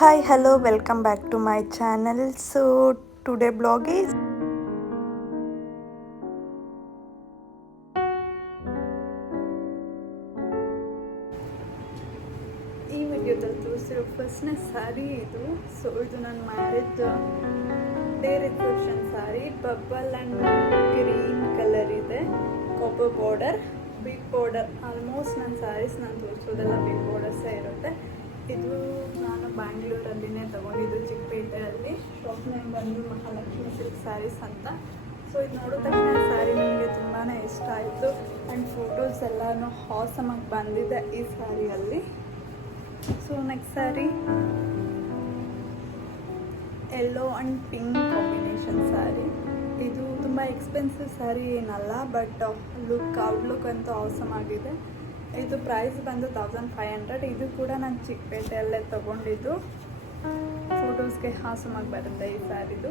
Hi, hello, welcome back to my channel. So today blog is ಈ ವಿಡಿಯೋದಲ್ಲಿ ತೋರಿಸಿರೋ ಫಸ್ಟ್ನೇ ಸ್ಯಾರಿ ಇದು. ಸೊ ಇದು ನನ್ನ marriage day reception sari. Purple and green colour ಇದೆ, copper border, big border. Almost ನನ್ನ saris ನಾನು ತೋರಿಸೋದೆಲ್ಲ ಬಿಗ್ ಬಾರ್ಡರ್ಸೇ ಇರುತ್ತೆ. ಇದು ನಾನು ಬ್ಯಾಂಗ್ಳೂರಲ್ಲಿನೇ ತೊಗೊಂಡಿದ್ದು, ಚಿಕ್ಕಪೇಟೆಯಲ್ಲಿ. ಶಾಪ್ ನೇಮ್ ಬಂದು ಮಹಾಲಕ್ಷ್ಮಿ ಸಿಲ್ಕ್ ಸ್ಯಾರೀಸ್ ಅಂತ. ಸೊ ಇದು ನೋಡಿದ ತಕ್ಷಣ ಸ್ಯಾರಿ ನನಗೆ ತುಂಬಾ ಇಷ್ಟ ಆಯಿತು. ಆ್ಯಂಡ್ ಫೋಟೋಸ್ ಎಲ್ಲನೂ ಹಾಸಮಾಗಿ ಬಂದಿದೆ ಈ ಸ್ಯಾರಿಯಲ್ಲಿ. So next sari yellow and pink combination sari. ಇದು ತುಂಬ ಎಕ್ಸ್ಪೆನ್ಸಿವ್ ಸ್ಯಾರಿ ಏನಲ್ಲ, ಬಟ್ ಔಟ್ಲುಕ್ ಅಂತೂ ಆಸಮ್ ಆಗಿದೆ. ಇದು ಪ್ರೈಸ್ ಬಂದು 1500. ಇದು ಕೂಡ ನಾನು ಚಿಕ್ಕಪೇಟೆಯಲ್ಲೇ ತೊಗೊಂಡಿದ್ದು. ಫೋಟೋಸ್ಗೆ ಹಾಸಮಾಗಿ ಬರುತ್ತೆ ಈ ಸ್ಯಾರಿದು.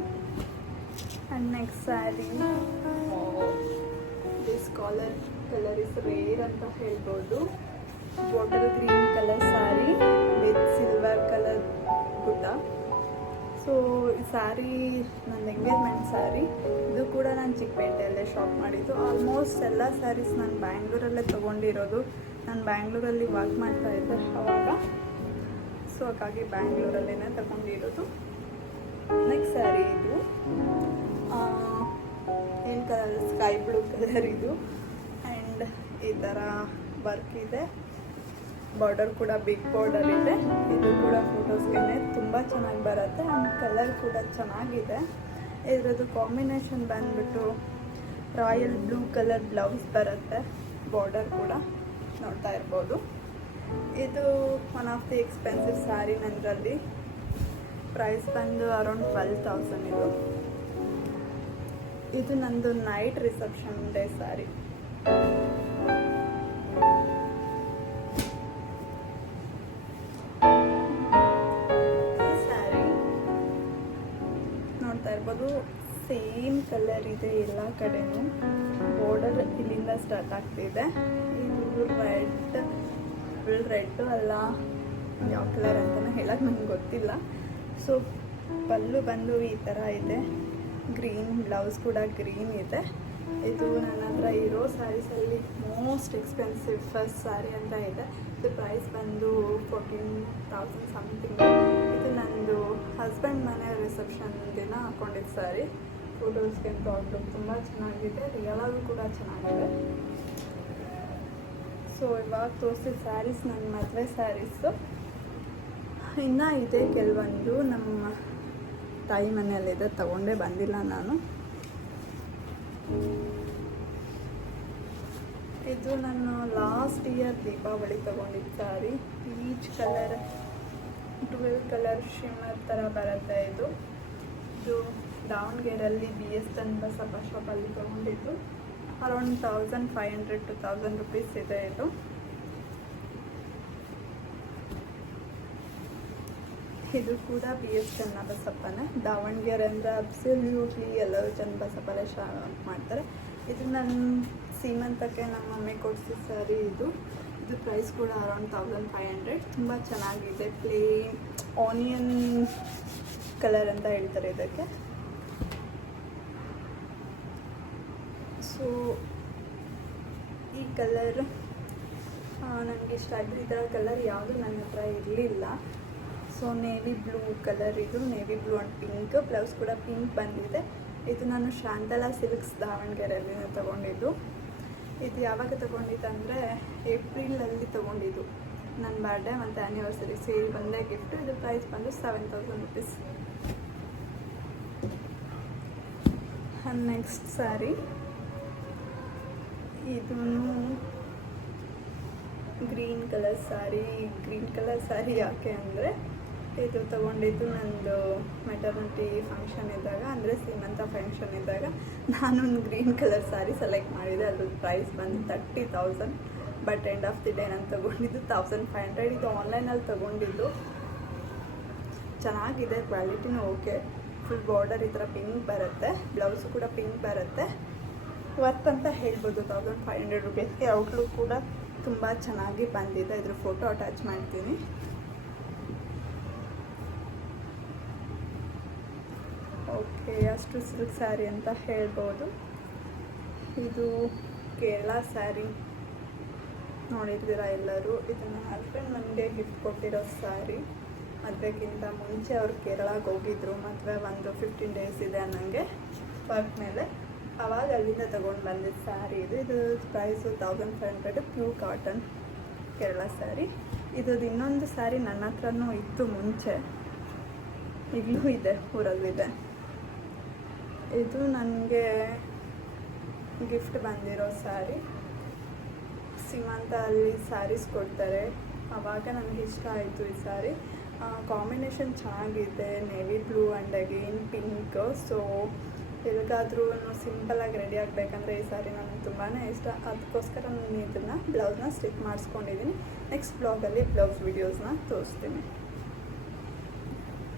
And next sari this colour is rare ಅಂತ ಹೇಳ್ಬೋದು. Bottle green colour sari with silver colour ಗುಡ್ಡ. ಸೊ ಈ ಸ್ಯಾರಿ ನನ್ನ ಎಂಗೇಜ್ಮೆಂಟ್ ಸ್ಯಾರಿ. ಇದು ಕೂಡ ನಾನು ಚಿಕ್ಕಪೇಟೆಯಲ್ಲೇ ಶಾಪ್ ಮಾಡಿದ್ದು. ಆಲ್ಮೋಸ್ಟ್ ಎಲ್ಲ ಸ್ಯಾರೀಸ್ ನಾನು ಬ್ಯಾಂಗ್ಳೂರಲ್ಲೇ ತೊಗೊಂಡಿರೋದು. ನಾನು ಬ್ಯಾಂಗ್ಳೂರಲ್ಲಿ ವರ್ಕ್ ಮಾಡ್ತಾಯಿದ್ದೆ ಆವಾಗ. ಸೊ ಹಾಗಾಗಿ ಬ್ಯಾಂಗ್ಳೂರಲ್ಲೇ ತೊಗೊಂಡಿರೋದು. ನೆಕ್ಸ್ಟ್ ಸ್ಯಾರಿ ಇದು ಏನು ಕಲರ್, ಸ್ಕೈ ಬ್ಲೂ ಕಲರ್ ಇದು. ಆ್ಯಂಡ್ ಈ ಥರ ವರ್ಕ್ ಇದೆ. ಬಾರ್ಡರ್ ಕೂಡ ಬಿಗ್ ಬಾರ್ಡರ್ ಇದೆ. ಇದು ಕೂಡ ಫೋಟೋಸ್ಗೆ ತುಂಬ ಚೆನ್ನಾಗಿ ಬರುತ್ತೆ. ಆ್ಯಂಡ್ ಕಲರ್ ಕೂಡ ಚೆನ್ನಾಗಿದೆ. ಇದರದ್ದು ಕಾಂಬಿನೇಷನ್ ಬಂದ್ಬಿಟ್ಟು ರಾಯಲ್ ಬ್ಲೂ ಕಲರ್ ಬ್ಲೌಸ್ ಬರುತ್ತೆ. ಬಾರ್ಡರ್ ಕೂಡ ನೋಡ್ತಾ ಇರ್ಬೋದು. ಇದು one of the expensive sari ನನ್ನರಲ್ಲಿ. ಪ್ರೈಸ್ ಬಂದು ಅರೌಂಡ್ 12,000 ಇದು. ಇದು ನಂದು ನೈಟ್ ರಿಸೆಪ್ಷನ್ ಡೇ ಸ್ಯಾರಿ. ನೋಡ್ತಾ ಇರ್ಬೋದು, ಸೇಮ್ ಕಲರ್ ಇದೆ ಎಲ್ಲ ಕಡೆನೂ. ಬಾರ್ಡರ್ ಇಲ್ಲಿಂದ ಸ್ಟಾರ್ಟ್ ಆಗ್ತಿದೆ. ಇದು ಫುಲ್ ರೆಡ್ ಅಲ್ಲ, ಯಾವ ಕಲರ್ ಅಂತಲೇ ಹೇಳಕ್ಕೆ ನನಗೆ ಗೊತ್ತಿಲ್ಲ. ಸೊ ಪಲ್ಲು ಬಂದು ಈ ಥರ ಇದೆ. ಗ್ರೀನ್ ಬ್ಲೌಸ್ ಕೂಡ ಗ್ರೀನ್ ಇದೆ. ಇದು ನನ್ನ ಹತ್ರ ಇರೋ ಸ್ಯಾರೀಸಲ್ಲಿ ಮೋಸ್ಟ್ ಎಕ್ಸ್ಪೆನ್ಸಿವ್ ಫಸ್ಟ್ ಸ್ಯಾರಿ ಅಂತ ಇದೆ. ಇದು ಪ್ರೈಸ್ ಬಂದು 14,000 ಸಮಥಿಂಗ್. ಇದು ನಂದು ಹಸ್ಬೆಂಡ್ ಮನೆ ರಿಸೆಪ್ಷನ್ ದಿನ ಹಾಕೊಂಡಿದ್ದು ಸ್ಯಾರಿ. ಫೋಟೋಸ್ಗೆ ಔಟ್ಲುಕ್ ತುಂಬ ಚೆನ್ನಾಗಿದೆ, ರಿಯಲಾಗೂ ಕೂಡ ಚೆನ್ನಾಗಿದೆ. ಸೊ ಇವಾಗ ತೋರಿಸಿದ ಸ್ಯಾರೀಸ್ ನನ್ನ ಮದುವೆ ಸ್ಯಾರೀಸು. ಇನ್ನೂ ಇದೆ ಕೆಲವೊಂದು ನಮ್ಮ ತಾಯಿ ಮನೆಯಲ್ಲಿದೆ, ತಗೊಂಡೇ ಬಂದಿಲ್ಲ ನಾನು. ಇದು ನಾನು ಲಾಸ್ಟ್ ಇಯರ್ ದೀಪಾವಳಿ ತೊಗೊಂಡಿದ್ದ sari. Peach colour 12 colour shimmer ಥರ ಬರುತ್ತೆ. ಇದು ದಾವಣಗೆರೆಯಲ್ಲಿ BS ಚನ್ನಬಸಪ್ಪ ಶಾಪಲ್ಲಿ ತೊಗೊಂಡಿದ್ದು. ಅರೌಂಡ್ 1500 to 1000 ರುಪೀಸ್ ಇದೆ ಇದು. ಇದು ಕೂಡ BS ಚನ್ನಬಸಪ್ಪನೇ. ದಾವಣಗೆರೆ ಅಂದರೆ ಅಬ್ಸಲ್ಯೂಟ್ಲಿ ಎಲ್ಲರೂ ಚನ್ನಬಸಪ್ಪಲ್ಲೇ ಮಾಡ್ತಾರೆ. ಇದು ನನ್ನ ಸೀಮಂತಕ್ಕೆ ನಮ್ಮ ಮಮ್ಮಿ ಕೊಡಿಸಿದ ಸ್ಯಾರಿ ಇದು. ಪ್ರೈಸ್ ಕೂಡ ಅರೌಂಡ್ 1500. ತುಂಬ ಚೆನ್ನಾಗಿದೆ. ಪ್ಲೇನ್ ಆನಿಯನ್ ಕಲರ್ ಅಂತ ಹೇಳ್ತಾರೆ ಇದಕ್ಕೆ. ಸೊ ಈ ಕಲರ್ ನನಗೆ ಇಷ್ಟ ಆಯಿತು. ಈ ಥರ ಕಲರ್ ಯಾವುದು ನನ್ನ ಹತ್ರ ಇರಲಿಲ್ಲ. ಸೊ ನೇವಿ ಬ್ಲೂ ಕಲರ್ ಇದು. Navy blue and pink. Blouse ಕೂಡ ಪಿಂಕ್ ಬಂದಿದೆ. ಇದು ನಾನು ಶಾಂತಲಾ ಸಿಲ್ಕ್ಸ್ ದಾವಣಗೆರೆಯಲ್ಲಿ ತೊಗೊಂಡಿದ್ದು. ಇದು ಯಾವಾಗ ತೊಗೊಂಡಿದ್ದಂದರೆ ಏಪ್ರಿಲಲ್ಲಿ ತೊಗೊಂಡಿದ್ದು. ನನ್ನ ಬರ್ಡೇ ಮತ್ತು ಆ್ಯನಿವರ್ಸರಿ ಸೇರಿ ಬಂದೇ ಗಿಫ್ಟು. ಇದು ಪ್ರೈಸ್ ಬಂದು 7,000 ರುಪೀಸ್. ನೆಕ್ಸ್ಟ್ ಸ್ಯಾರಿ ಇದು ಗ್ರೀನ್ ಕಲರ್ ಸ್ಯಾರಿ. ಯಾಕೆ ಅಂದರೆ ಇದು ತೊಗೊಂಡಿದ್ದು ನಂದು ಮೆಟರ್ನಿಟಿ ಫಂಕ್ಷನ್ ಇದ್ದಾಗ, ಅಂದರೆ ಸೀಮಂತ ಫಂಕ್ಷನ್ ಇದ್ದಾಗ ನಾನೊಂದು ಗ್ರೀನ್ ಕಲರ್ ಸ್ಯಾರಿ ಸೆಲೆಕ್ಟ್ ಮಾಡಿದೆ. ಅದ್ರ ಪ್ರೈಸ್ ಬಂದು 30,000. But end of the day ನಾನು ತೊಗೊಂಡಿದ್ದು 1500. ಇದು ಆನ್ಲೈನಲ್ಲಿ ತೊಗೊಂಡಿದ್ದು. ಚೆನ್ನಾಗಿದೆ, ಕ್ವಾಲಿಟಿನೂ ಓಕೆ. ಫುಲ್ ಬಾರ್ಡರ್ ಈ ಥರ ಪಿಂಕ್ ಬರುತ್ತೆ. ಬ್ಲೌಸು ಕೂಡ ಪಿಂಕ್ ಬರುತ್ತೆ. ವರ್ತ್ ಅಂತ ಹೇಳ್ಬೋದು 1500 ರುಪೀಸ್ಗೆ. ಔಟ್ಲುಕ್ ಕೂಡ ತುಂಬ ಚೆನ್ನಾಗಿ ಬಂದಿದೆ. ಇದ್ರ ಫೋಟೋ ಅಟ್ಯಾಚ್ ಮಾಡ್ತೀನಿ. ಅಷ್ಟು ಸಿಲ್ಕ್ ಸ್ಯಾರಿ ಅಂತ ಹೇಳ್ಬೋದು. ಇದು ಕೇರಳ ಸ್ಯಾರಿ ನೋಡಿರ್ತೀರ ಎಲ್ಲರೂ. ಇದು ನನ್ನ ಹಸ್ಬೆಂಡ್ ನನಗೆ ಗಿಫ್ಟ್ ಕೊಟ್ಟಿರೋ ಸ್ಯಾರಿ. ಮದುವೆಗಿಂತ ಮುಂಚೆ ಅವ್ರು ಕೇರಳಕ್ಕೆ ಹೋಗಿದ್ರು. ಮದುವೆ ಒಂದು 15 ಡೇಸ್ ಇದೆ ನನಗೆ ವರ್ಕ್ ಮೇಲೆ. ಆವಾಗ ಅಲ್ಲಿಂದ ತೊಗೊಂಡು ಬಂದಿದ್ದು ಸ್ಯಾರಿ ಇದು. ಇದು price 1500 pure cotton Kerala sari. ಇದು ಇನ್ನೊಂದು ಸ್ಯಾರಿ ನನ್ನ ಹತ್ರನೂ ಇತ್ತು ಮುಂಚೆ, ಈಗಲೂ ಇದೆ, ಊರಲ್ಲಿದೆ. ಇದು ನನಗೆ ಗಿಫ್ಟ್ ಬಂದಿರೋ ಸ್ಯಾರಿ. ಸೀಮಂತ ಅಲ್ಲಿ ಸ್ಯಾರೀಸ್ ಕೊಡ್ತಾರೆ, ಆವಾಗ ನನಗೆ ಇಷ್ಟ ಆಯಿತು ಈ ಸ್ಯಾರಿ. ಕಾಂಬಿನೇಷನ್ ಚೆನ್ನಾಗಿದೆ, navy blue and again pink. So ಎಲ್ಲಿಗಾದ್ರೂ ಸಿಂಪಲಾಗಿ ರೆಡಿ ಆಗಬೇಕಂದ್ರೆ ಈ ಸ್ಯಾರಿ ನನಗೆ ತುಂಬಾ ಇಷ್ಟ. ಅದಕ್ಕೋಸ್ಕರ ನಾನು ಇದನ್ನು ಬ್ಲೌಸ್ನ ಸ್ಟಿಚ್ ಮಾಡಿಸ್ಕೊಂಡಿದ್ದೀನಿ. ನೆಕ್ಸ್ಟ್ ಬ್ಲಾಗಲ್ಲಿ ಬ್ಲೌಸ್ ವಿಡಿಯೋಸ್ನ ತೋರಿಸ್ತೀನಿ.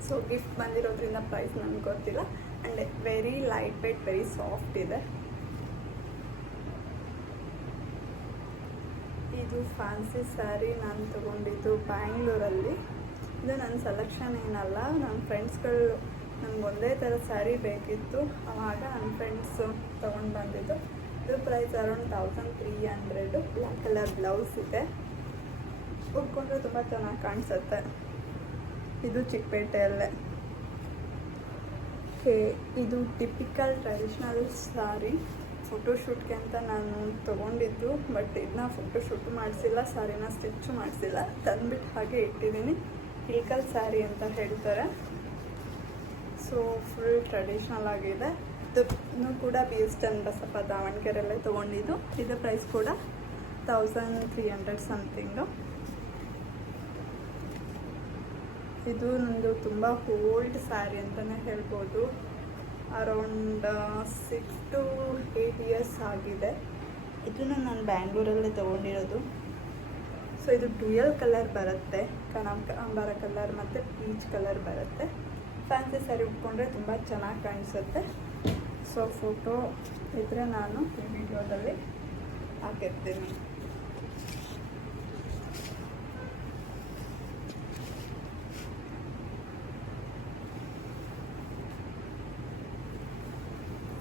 ಸೊ ಗಿಫ್ಟ್ ಬಂದಿರೋದ್ರಿಂದ ಪ್ರೈಸ್ ನನಗೆ ಗೊತ್ತಿಲ್ಲ. And very light weight, very soft ಇದೆ. ಇದು ಫ್ಯಾನ್ಸಿ ಸ್ಯಾರಿ ನಾನು ತೊಗೊಂಡಿದ್ದು ಬ್ಯಾಂಗ್ಳೂರಲ್ಲಿ. ಇದು ನನ್ನ ಸೆಲೆಕ್ಷನ್ ಏನಲ್ಲ, ನನ್ನ ಫ್ರೆಂಡ್ಸ್ಗಳು ನನಗೆ ಒಂದೇ ಥರ ಸ್ಯಾರಿ ಬೇಕಿತ್ತು, ಆವಾಗ ನನ್ನ ಫ್ರೆಂಡ್ಸು ತೊಗೊಂಡು ಬಂದಿದ್ದು. ಇದು price around 1300. Black colour blouse ಇದೆ. ಉಟ್ಕೊಂಡ್ರೆ ತುಂಬ ಚೆನ್ನಾಗಿ ಕಾಣಿಸುತ್ತೆ. ಇದು ಚಿಕ್ಕಪೇಟೆಯಲ್ಲೇ. ಇದು ಟಿಪಿಕಲ್ ಟ್ರೆಡಿಷ್ನಲ್ ಸ್ಯಾರಿ. ಫೋಟೋಶೂಟ್ಗೆ ಅಂತ ನಾನು ತೊಗೊಂಡಿದ್ದು, ಬಟ್ ಇದನ್ನ ಫೋಟೋಶೂಟ್ ಮಾಡಿಸಿಲ್ಲ, ಸ್ಯಾರಿನ ಸ್ಟಿಚ್ ಮಾಡಿಸಿಲ್ಲ, ತಂದುಬಿಟ್ಟು ಹಾಗೆ ಇಟ್ಟಿದ್ದೀನಿ. ಇಳ್ಕಲ್ ಸ್ಯಾರಿ ಅಂತ ಹೇಳ್ತಾರೆ. ಸೊ ಫುಲ್ ಟ್ರೆಡಿಷ್ನಲ್ ಆಗಿದೆ. ಇದನ್ನು ಕೂಡ BS ಚನ್ನಬಸಪ್ಪ ದಾವಣಗೆರೆಯಲ್ಲೇ ತೊಗೊಂಡಿದ್ದು. ಇದರ ಪ್ರೈಸ್ ಕೂಡ 1300 ಸಮಥಿಂಗು. ಇದು ನಂದು ತುಂಬ ಓಲ್ಡ್ ಸ್ಯಾರಿ ಅಂತಲೇ ಹೇಳ್ಬೋದು. ಅರೌಂಡ್ 6 to 8 ಇಯರ್ಸ್ ಆಗಿದೆ. ಇದನ್ನು ನಾನು ಬ್ಯಾಂಗ್ಳೂರಲ್ಲೇ ತೊಗೊಂಡಿರೋದು. ಸೊ ಇದು ಡ್ಯುಯಲ್ ಕಲರ್ ಬರುತ್ತೆ, ಕನಕಾಂಬರ ಕಲರ್ ಮತ್ತು ಪೀಚ್ ಕಲರ್ ಬರುತ್ತೆ. ಫ್ಯಾನ್ಸಿ ಸ್ಯಾರಿ ಉಟ್ಕೊಂಡ್ರೆ ತುಂಬ ಚೆನ್ನಾಗಿ ಕಾಣಿಸುತ್ತೆ. ಸೊ ಫೋಟೋ ಇದ್ದರೆ ನಾನು ಈ ವಿಡಿಯೋದಲ್ಲಿ ಹಾಕಿರ್ತೀನಿ.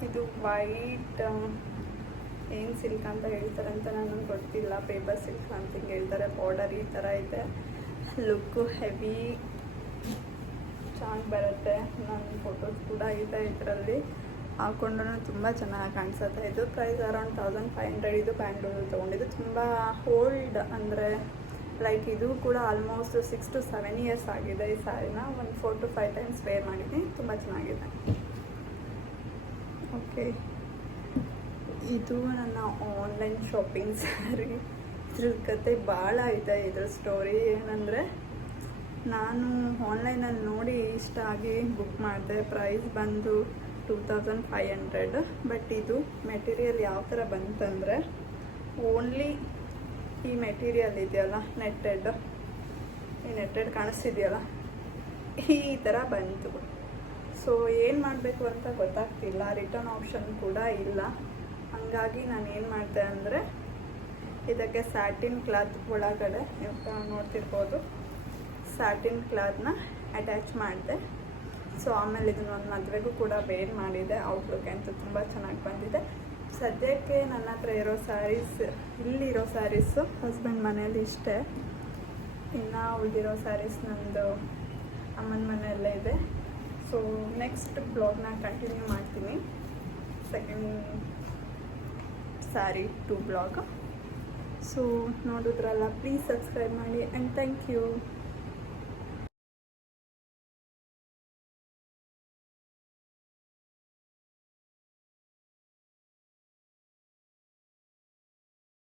ಇದು ವೈಟ್ ಏನು ಸಿಲ್ಕ್ ಅಂತ ಹೇಳ್ತಾರೆ ಅಂತ ನನಗೆ ಗೊತ್ತಿಲ್ಲ. ಪೇಪರ್ ಸಿಲ್ಕ್ ಸಮಥಿಂಗ್ ಹೇಳ್ತಾರೆ. ಬಾರ್ಡರ್ ಈ ಥರ ಇದೆ. ಲುಕ್ಕು ಹೆವಿ ಚೆನ್ನಾಗಿ ಬರುತ್ತೆ. ನನ್ನ ಫೋಟೋಸ್ ಕೂಡ ಇದೆ ಇದರಲ್ಲಿ, ಹಾಕ್ಕೊಂಡು ತುಂಬ ಚೆನ್ನಾಗಿ ಕಾಣಿಸುತ್ತೆ. ಇದು ಪ್ರೈಸ್ ಅರೌಂಡ್ 1500. ಇದು ಬ್ಯಾಂಗ್ಳೂರಲ್ಲಿ ತೊಗೊಂಡಿದ್ದು. ತುಂಬ ಓಲ್ಡ್ ಅಂದರೆ ಲೈಕ್ ಇದು ಕೂಡ ಆಲ್ಮೋಸ್ಟ್ 6 to 7 ಇಯರ್ಸ್ ಆಗಿದೆ. ಈ ಸ್ಯಾರಿನ ಒಂದು 4 to 5 ಟೈಮ್ಸ್ ವೇರ್ ಮಾಡಿದ್ದೀನಿ. ತುಂಬ ಚೆನ್ನಾಗಿದೆ. ಓಕೆ, ಇದು ನನ್ನ ಆನ್ಲೈನ್ ಶಾಪಿಂಗ್ ಸ್ಯಾರಿ. ಇದ್ರ ಕತೆ ಭಾಳ ಇದೆ. ಇದ್ರ ಸ್ಟೋರಿ ಏನಂದರೆ, ನಾನು ಆನ್ಲೈನಲ್ಲಿ ನೋಡಿ ಇಷ್ಟ ಆಗಿ ಬುಕ್ ಮಾಡಿದೆ. ಪ್ರೈಸ್ ಬಂದು 2500. ಬಟ್ ಇದು ಮೆಟೀರಿಯಲ್ ಯಾವ ಥರ ಬಂತಂದರೆ, ಓನ್ಲಿ ಈ ಮೆಟೀರಿಯಲ್ ಇದೆಯಲ್ಲ ಈ ನೆಟ್ಟೆಡ್ ಕಾಣಿಸ್ತಿದೆಯಲ್ಲ, ಈ ಥರ ಬಂತು. ಸೊ ಏನು ಮಾಡಬೇಕು ಅಂತ ಗೊತ್ತಾಗ್ತಿಲ್ಲ. ರಿಟರ್ನ್ ಆಪ್ಷನ್ ಕೂಡ ಇಲ್ಲ. ಹಾಗಾಗಿ ನಾನು ಏನು ಮಾಡಿದೆ ಅಂದರೆ, ಇದಕ್ಕೆ ಸ್ಯಾಟಿನ್ ಕ್ಲಾತ್ ಒಳಗಡೆ ನೀವು ನೋಡ್ತಿರ್ಬೋದು, ಸ್ಯಾಟಿನ್ ಕ್ಲಾತ್ನ ಅಟ್ಯಾಚ್ ಮಾಡಿದೆ. ಸೊ ಆಮೇಲೆ ಇದನ್ನು ಒಂದು ಮದುವೆಗೂ ಕೂಡ ವೇರ್ ಮಾಡಿದೆ. ಔಟ್ಲುಕ್ ಅಂತೂ ತುಂಬ ಚೆನ್ನಾಗಿ ಬಂದಿದೆ. ಸದ್ಯಕ್ಕೆ ನನ್ನ ಹತ್ರ ಇರೋ ಸ್ಯಾರೀಸ್, ಇಲ್ಲಿರೋ ಸ್ಯಾರೀಸು ಹಸ್ಬೆಂಡ್ ಮನೇಲಿ ಇಷ್ಟೇ. ಇನ್ನು ಉಳಿದಿರೋ ಸ್ಯಾರೀಸ್ ನಂದು ಅಮ್ಮನ ಮನೆಯಲ್ಲೇ ಇದೆ. ಸೊ ನೆಕ್ಸ್ಟ್ ಬ್ಲಾಗ್ನ ಕಂಟಿನ್ಯೂ ಮಾಡ್ತೀನಿ. Second sari 2 blog. ಸೊ ನೋಡಿದ್ರಲ್ಲ, ಪ್ಲೀಸ್ ಸಬ್ಸ್ಕ್ರೈಬ್ ಮಾಡಿ ಆ್ಯಂಡ್ ಥ್ಯಾಂಕ್ ಯು.